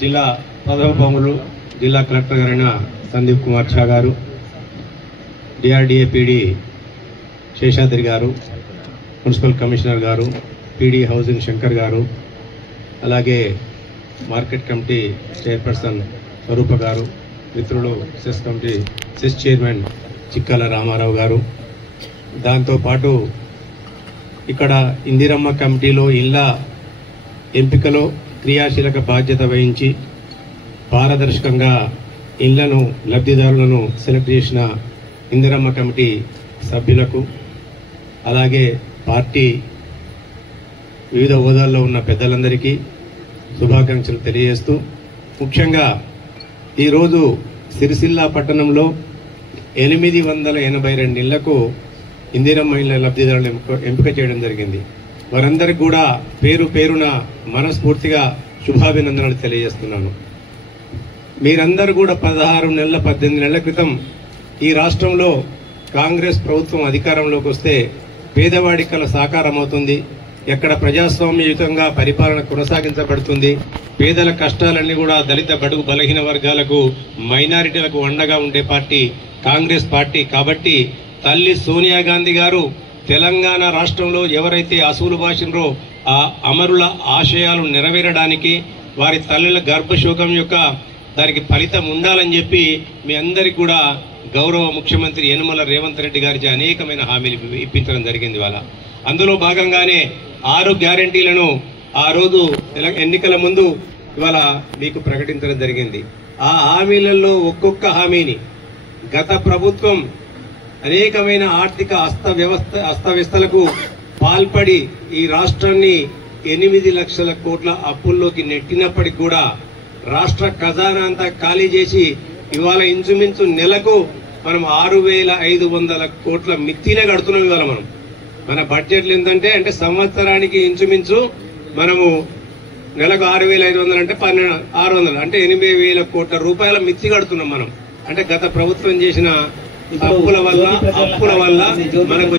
జిల్లా పదవ పాములు జిల్లా కలెక్టర్ గారైన సందీప్ కుమార్ ఝా గారు, డిఆర్డీఏ పీడీ శేషాద్రి గారు, మున్సిపల్ కమిషనర్ గారు, పీడీ హౌసింగ్ శంకర్ గారు, అలాగే మార్కెట్ కమిటీ చైర్పర్సన్ స్వరూప గారు, మిత్రులు cess committee cess chairman Chikkala Ramarao గారు, దాంతోపాటు ఇక్కడ ఇందిరమ్మ కమిటీలో ఇళ్ల ఎంపికలో క్రియాశీలక బాధ్యత వహించి పారదర్శకంగా ఇళ్లను లబ్ధిదారులను సెలెక్ట్ చేసిన ఇందిరమ్మ కమిటీ సభ్యులకు, అలాగే పార్టీ వివిధ హోదాల్లో ఉన్న పెద్దలందరికీ శుభాకాంక్షలు తెలియజేస్తూ, ముఖ్యంగా ఈరోజు సిరిసిల్ల పట్టణంలో 882 ఇళ్లకు ఇందిరమ్మ ఇళ్ల లబ్ధిదారులను ఎంపిక చేయడం జరిగింది. వారందరికీ కూడా పేరు పేరున మనస్ఫూర్తిగా శుభాభినందనలు తెలియజేస్తున్నాను. మీరందరూ కూడా 16 నెలల 18 నెలల క్రితం ఈ రాష్ట్రంలో కాంగ్రెస్ ప్రభుత్వం అధికారంలోకి వస్తే పేదవాడి కల సాకారం అవుతుంది, ఎక్కడ ప్రజాస్వామ్యయుతంగా పరిపాలన కొనసాగించబడుతుంది, పేదల కష్టాలన్నీ కూడా దళిత బడుగు బలహీన వర్గాలకు మైనారిటీలకు అండగా ఉండే పార్టీ కాంగ్రెస్ పార్టీ. కాబట్టి తల్లి సోనియా గాంధీ గారు తెలంగాణ రాష్ట్రంలో ఎవరైతే అసూలు బాసినరో ఆ అమరుల ఆశయాలు నెరవేరడానికి, వారి తల్లుల గర్భశోకం యొక్క దానికి ఫలితం ఉండాలని చెప్పి మీ అందరికీ కూడా గౌరవ ముఖ్యమంత్రి యనమల రేవంత్ రెడ్డి గారికి అనేకమైన హామీలు ఇప్పించడం జరిగింది. వాళ్ళ అందులో భాగంగానే 6 గ్యారంటీలను ఆ రోజు ఎన్నికల ముందు ఇవాళ మీకు ప్రకటించడం జరిగింది. ఆ హామీలలో ఒక్కొక్క హామీని గత ప్రభుత్వం అనేకమైన ఆర్థిక అస్తవ్యస్తలకు పాల్పడి ఈ రాష్ట్రాన్ని 8 లక్షల కోట్ల అప్పుల్లోకి నెట్టినప్పటికి కూడా రాష్ట్ర ఖజానా అంతా ఖాళీ చేసి ఇవాళ ఇంచుమించు నెలకు మనం 6,500 కోట్ల మిత్తినే కడుతున్నాం. ఇవాళ మన బడ్జెట్లు ఏంటంటే అంటే సంవత్సరానికి ఇంచుమించు మనము నెలకు 6,500 అంటే 600 అంటే 8,000 కోట్ల రూపాయల మిత్తి కడుతున్నాం మనం. అంటే గత ప్రభుత్వం చేసిన అప్పుల వల్ల మనకు